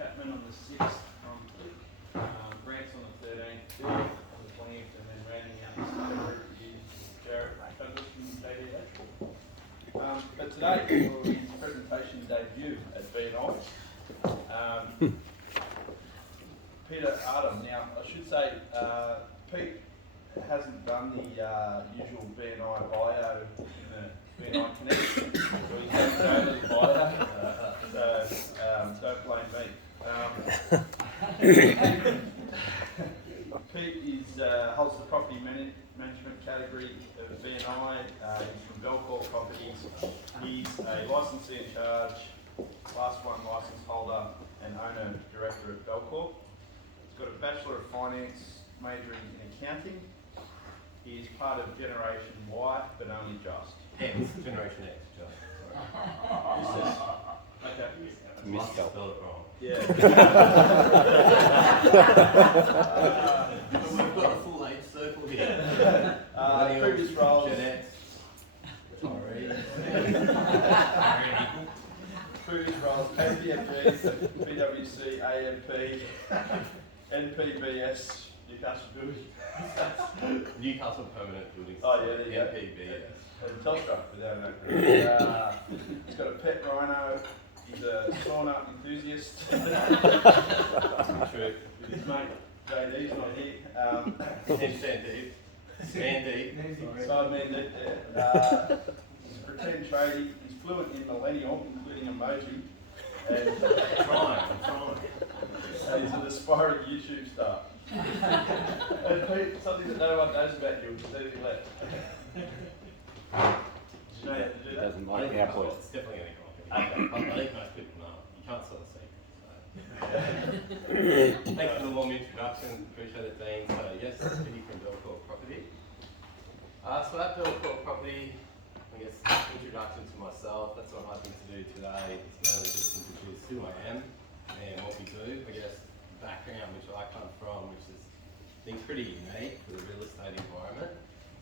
Chapman on the 6th, Grants on the 13th, Bill on the 20th, and then rounding out this group is Jarrett Douglas from JD Electrical. But today for his presentation debut at BNI, Peter Artem. Now, I should say, Pete hasn't done the usual BNI bio in the BNI Connect, so he hasn't done the bio, so don't blame me. Pete holds the property management category of BNI. He's from BeLLCORP Properties. He's a licensee in charge, Class 1 licence holder and owner director of BeLLCORP. He's got a Bachelor of Finance, majoring in accounting. He is part of Generation Y, but only just. Generation X, just. Okay. Misspelled it wrong. Yeah. We've got a full age circle here. Previous roles. Gen X. Retiree. Previous roles, APFG, PwC, AMP, NPBS, Newcastle Building. Newcastle Permanent Building. Oh yeah, there you go. NPBS. And Telstra, without an he's got a pet rhino, he's a sauna enthusiast. True. With his mate, JD's not here. And Sandeep. Sideman, he's a pretend tradie, he's fluent in millennial, including emoji. And I'm trying. he's an aspiring YouTube star. And Pete, something that no one knows about you, is anything left. Did you know you have to do that? Doesn't like apples. It's definitely going to come up. I think most people know. You can't sell a secret. So. Thanks for the long introduction. Appreciate it, Dean. So yes, Pete from BeLLCORP Property. So at BeLLCORP Property, I guess introduction to myself. That's what I'm hoping to do today. It's mainly just introduce who I am and what we do. I guess background which I come from, which is I think pretty unique for the real estate environment.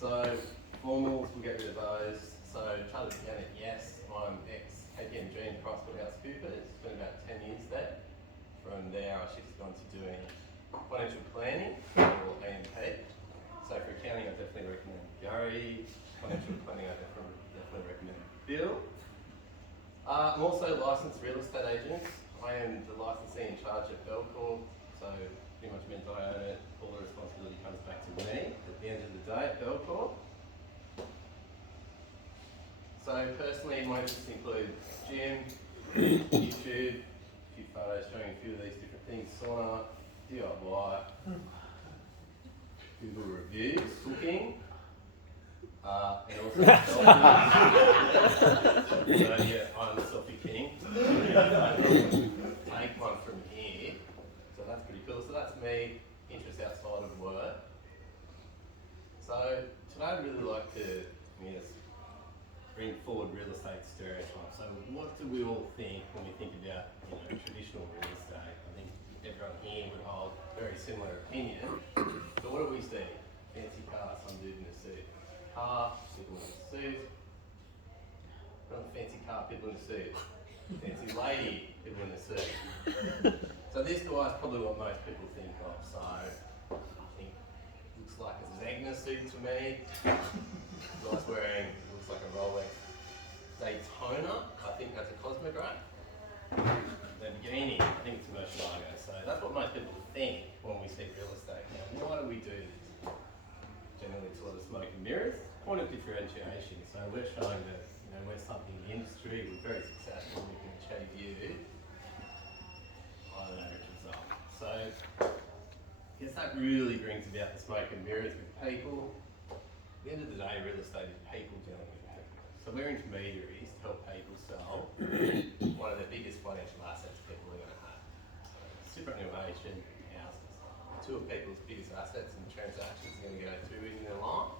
So formals, we'll get rid of those. So chartered accountant, yes, I'm ex-KPMG and PricewaterhouseCoopers. Spent about 10 years there. From there, I shifted on to doing financial planning or AMP. So for accounting, I definitely recommend Gary. Financial planning, I definitely recommend Bill. I'm also a licensed real estate agent. I am the licensee in charge at BeLLCORP, so pretty much means I own it. All the responsibility comes back to me at the end of the day at BeLLCORP. So personally, my interests include gym, YouTube, a few photos showing a few of these different things, sauna, DIY, Google reviews, cooking, and also selfies. So yeah, I'm the selfie king. Take one from here, so that's pretty cool. So that's me, interests outside of work. So today I'd really like to, bring forward real estate stereotypes. So what do we all think when we think about, traditional real estate? I think everyone here would hold a very similar opinion. But what do we see? Fancy car, some dude in a suit. Car, people in a suit. Not a fancy car, people in a suit. Fancy lady, people in a suit. So this guy is probably what most people think of. So I think looks like a Zegna suit to me. Guy's wearing, looks like a Rolex Daytona. I think that's a Cosmograph. Lamborghini, I think it's a Murcielago. So that's what most people think when we see real estate. Now, why do we do this? Generally, it's a lot of smoke and mirrors. Point of differentiation. So we're showing that we're something in the industry, we're very successful, we can achieve you on an average result. So I guess that really brings about the smoke and mirrors with people. At the end of the day, real estate is people dealing with people. So we're intermediaries to help people sell one of the biggest financial assets people are going to have. So superannuation, houses. Two of people's biggest assets and transactions are going to go through in their life.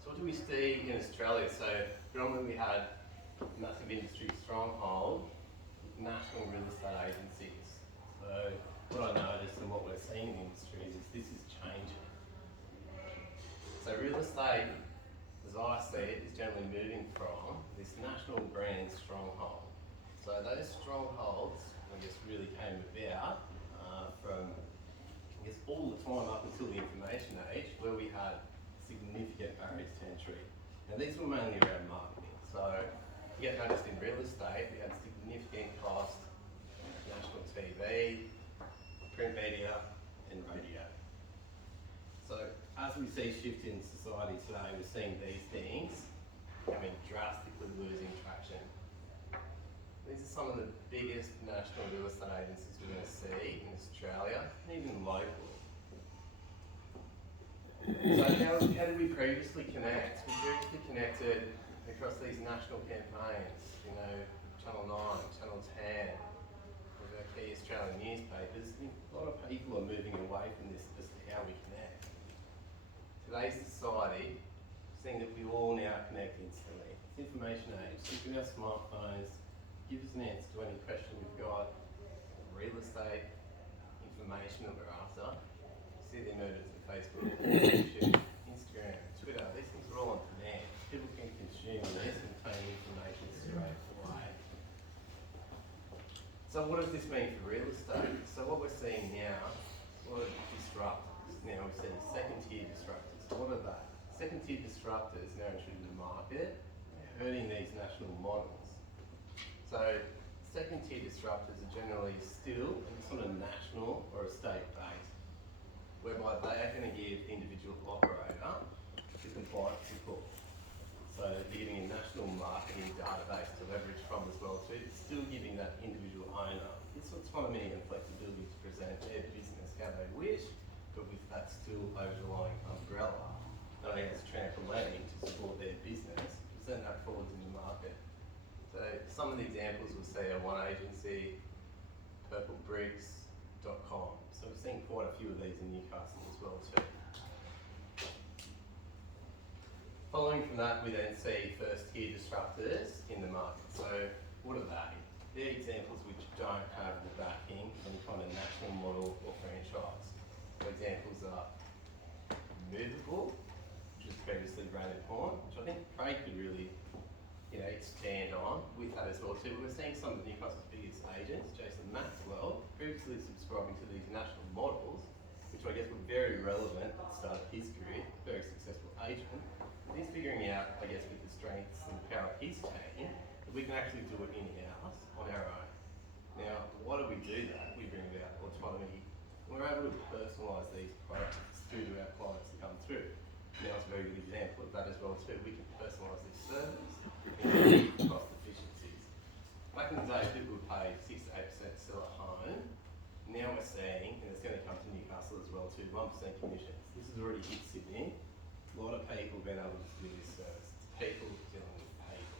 So what do we see in Australia? So predominantly we had massive industry stronghold, national real estate agencies. So what I noticed and what we're seeing in the industry is this is changing. So real estate, as I see it, is generally moving from this national brand stronghold. So So those strongholds, I guess, really came about from, I guess, all the time up until the information age, where we had significant barriers to entry. Now these were mainly around marketing. So you get noticed in real estate, we had significant cost, national TV, print media, and radio. So as we see shift in society today, we're seeing these things drastically losing traction. These are some of the biggest national real estate agencies we're going to see in Australia, and even local. So how did we previously connect? We previously connected across these national campaigns, Channel 9, Channel 10, with our key Australian newspapers. A lot of people are moving away from this as to how we connect. Today's society, seeing that we all now connect instantly. It's information age. Look at our smartphones, give us an answer to any question we've got. Real estate, information that we're after. See the emergence of Facebook, YouTube, Instagram, Twitter. These things are all on demand. People can consume this and obtain information straight away. So what does this mean for real estate? So what we're seeing now, a lot of disruptors. Now we're seeing second tier disruptors. What are they? Second tier disruptors now entering the market, hurting these national models. So second tier disruptors are generally still on a national or a state base, whereby they are going to give the individual operator the compliance support. So they're giving a national marketing database to leverage from as well too. It's still giving that individual owner this autonomy and flexibility to present their business how they wish, but with that still overlying umbrella, knowing it's trampoline to support their business, present that forwards in the market. So some of the examples we'll see are one agency, purplebricks.com. So we're seeing quite a few of these in Newcastle as well too. Following from that, we then see first tier disruptors in the market. So what are they? They're examples which don't have the backing of any kind of national model or franchise. So examples are Movable, which was previously rated upon, which I think Craig could really expand on with that as well too. We're seeing some of Newcastle's biggest agents, Jason Maxwell, previously subscribing to these national models, which I guess were very relevant at the start of his career, very successful agent. He's figuring out, I guess, with the strengths and the power of his team, that we can actually do it in-house on our own. Now, why do we do that? We bring about autonomy, and we're able to personalise these products through to our clients that come through. Now, it's a very good example of that as well too. We can personalise this service and cost efficiencies. Back in the day, people would pay 6 to 8% to sell a home. Now we're seeing, and it's going to come to Newcastle as well too, 1% commissions. This has already hit Sydney. A lot of people have been able to do this service. It's people dealing with people.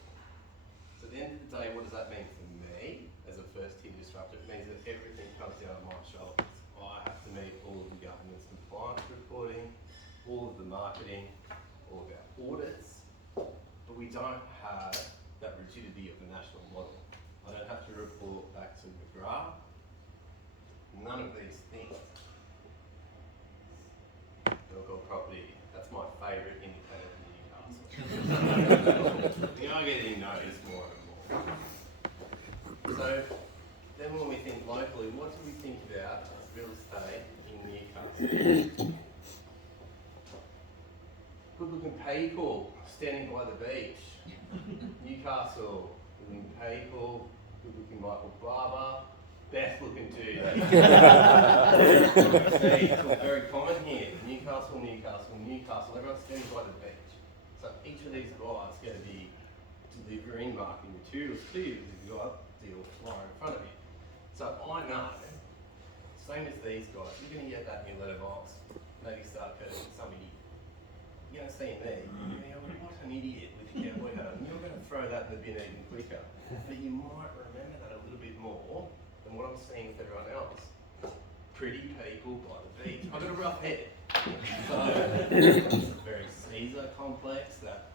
So at the end of the day, what does that mean for me as a first tier disruptor? It means that everything comes down on my shoulders. I have to meet all of the government's compliance reporting, all of the marketing, all of our audits, but we don't have that rigidity of the national model. I don't have to report back to McGrath. None of these things. BeLLCORP Property, that's my favourite indicator for Newcastle. We are getting noticed more and more. So then when we think locally, what do we think about as real estate in Newcastle? Good looking people standing by the beach. Newcastle, good looking people, good looking Michael Barber, best looking dude. It's very common here. Newcastle, Newcastle, Newcastle, everyone's standing by the beach. So each of these guys is going to be delivering marketing materials to you because you've got deals flying in front of you. So I know, same as these guys, you're going to get that new letterbox, maybe start purchasing somebody. You're going to see me, you're going to what an idiot with a cowboy hat on. You're going to throw that in the bin even quicker. But you might remember that a little bit more than what I'm seeing with everyone else. Pretty people by the beach. I've got a rough head. So it's a very Caesar complex that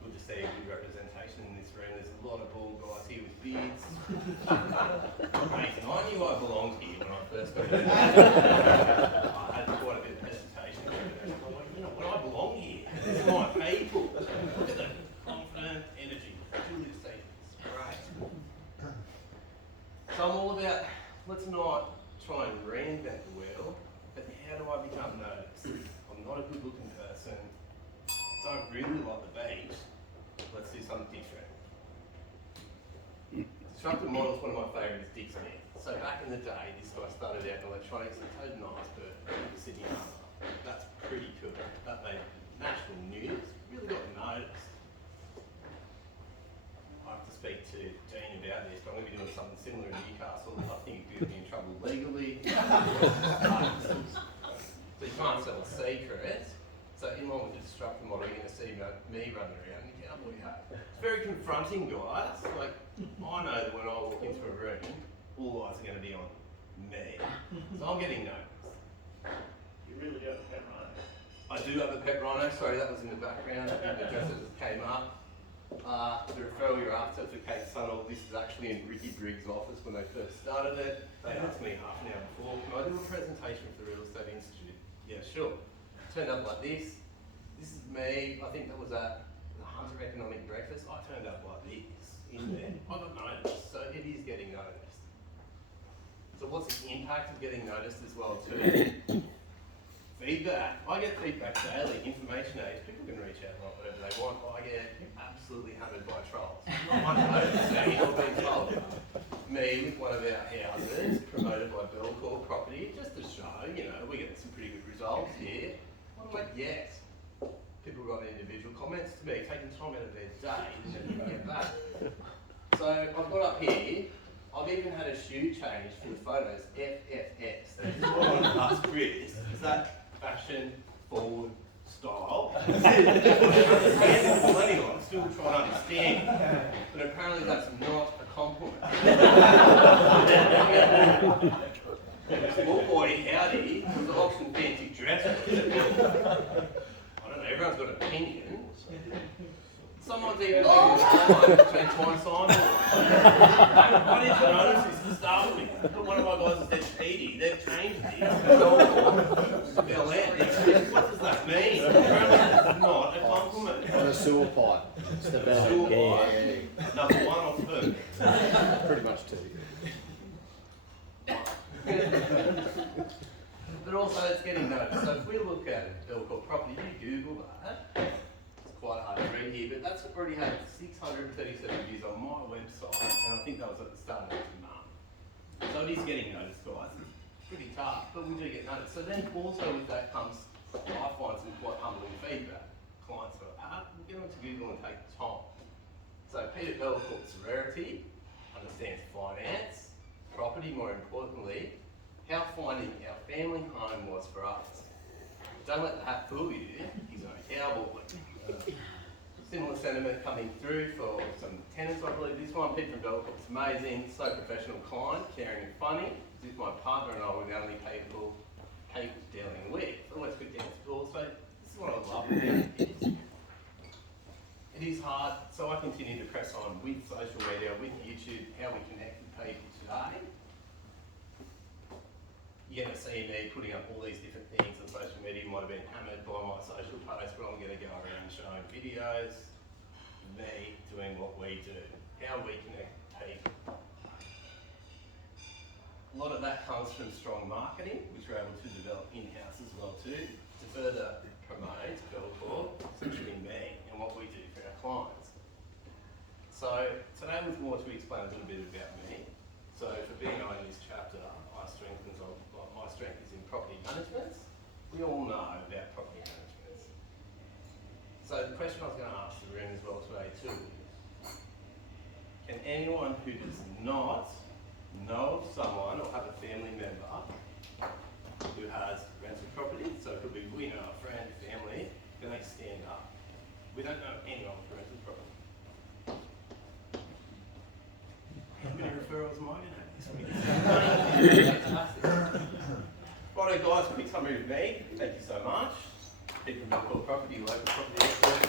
good to see a good representation in this room. There's a lot of bald guys here with beards. Amazing. I knew I belonged here when I first got here. I had quite a bit of hesitation. But I belong here. This is my people. Look at the confident energy. Julius Caesar. It's great. So I'm all about, let's not try and reinvent the wheel, but how do I become noticed? I'm not a good looking person, don't really like the beach, let's do something different. Disruptive model is one of my favourites, Dick Smith. So back in the day, this guy started out in electronics and towed an iceberg in the Sydney Harbour. That's pretty cool. That made national news, really got noticed. I have to speak to Dean about this, but I'm going to be doing something similar in Newcastle. I think it could be in trouble legally. So you can't sell a secret. So in line with the disruptive model, you're going to see me running around in a cowboy hat. It's very confronting, guys. Like, I know that when I walk into a room, all eyes are going to be on me. So I'm getting noticed. You really do have a pet rhino. I do have a pet rhino. Sorry, that was in the background. The address that just came up. The referral you're after for Kate Sunnell, this is actually in Ricky Briggs' office when they first started it. They asked me half an hour before, can I do a presentation for the Real Estate Institute? Yeah, sure. Turned up like this. This is me. I think that was at the Hunter Economic Breakfast. I turned up like this in there. I got noticed, so it is getting noticed. So what's the impact of getting noticed as well too? Feedback. I get feedback daily, information age. People can reach out like whatever they want. I get absolutely hammered by trolls. Not much overseeing or being told. Me with one of our houses promoted by BeLLCORP Property, just to show, you know, we're getting some pretty good results here. I'm like, yes. People write individual comments to me, taking time out of their day and then get back. So I've got up here, I've even had a shoe change for the photos, FFS. That's what I want to ask Chris. Is that fashion forward style? I'm still trying to understand. But apparently that's not a compliment. Small boy howdy was an auction fancy dress. I don't know, everyone's got an opinion. Someone's even leaving the line between twice on. I didn't notice this to start with. But one of my guys is dead speedy. They've changed this. What does that mean? Apparently it's not a compliment. On a sewer pipe. It's the best. Sewer pipe. Number one or two? Pretty much two. But also it's getting noticed. So if we look at BeLLCORP Property, you Google that. It's quite hard to read here, but that's already had 637 views on my website, and I think that was at the start of this month. So it is getting noticed, guys. It's pretty tough, but we do get noticed. So then also with that comes, I find some quite humbling feedback. Clients go, we'll get onto Google and take the time. So Peter BeLLCORP's rarity, understands finance, property more importantly, how finding our family home was for us. Don't let the hat fool you, he's not a cowboy. Similar sentiment coming through for some tenants, I believe. This one, Pete from BeLLCORP's amazing, so professional, kind, caring and funny. This is my partner and I were the only people dealing with. Always good down school, so this is what I love about it. It is hard, so I continue to press on with social media, with YouTube, how we connect with people today. You're going to see me putting up all these different things on social media. You might have been hammered by my social posts, but I'm going to go around showing videos, me doing what we do, how we connect people. A lot of that comes from strong marketing, which we're able to develop in-house as well too, to further promote BeLLCORP, essentially me, and what we do for our clients. So today was more to explain a little bit about me. So for BNI in this chapter, my strength is in property management. We all know about property management. So the question I was going to ask the room as well today too, can anyone who does not know of someone or have a family member who has rental property, so it could be we know a friend, family, can they stand up? We don't know anyone with rental property. How many referrals am I going to have this week? Fantastic. Righto guys, quick summary of me. Thank you so much. Pete from BeLLCORP Property, local property expert.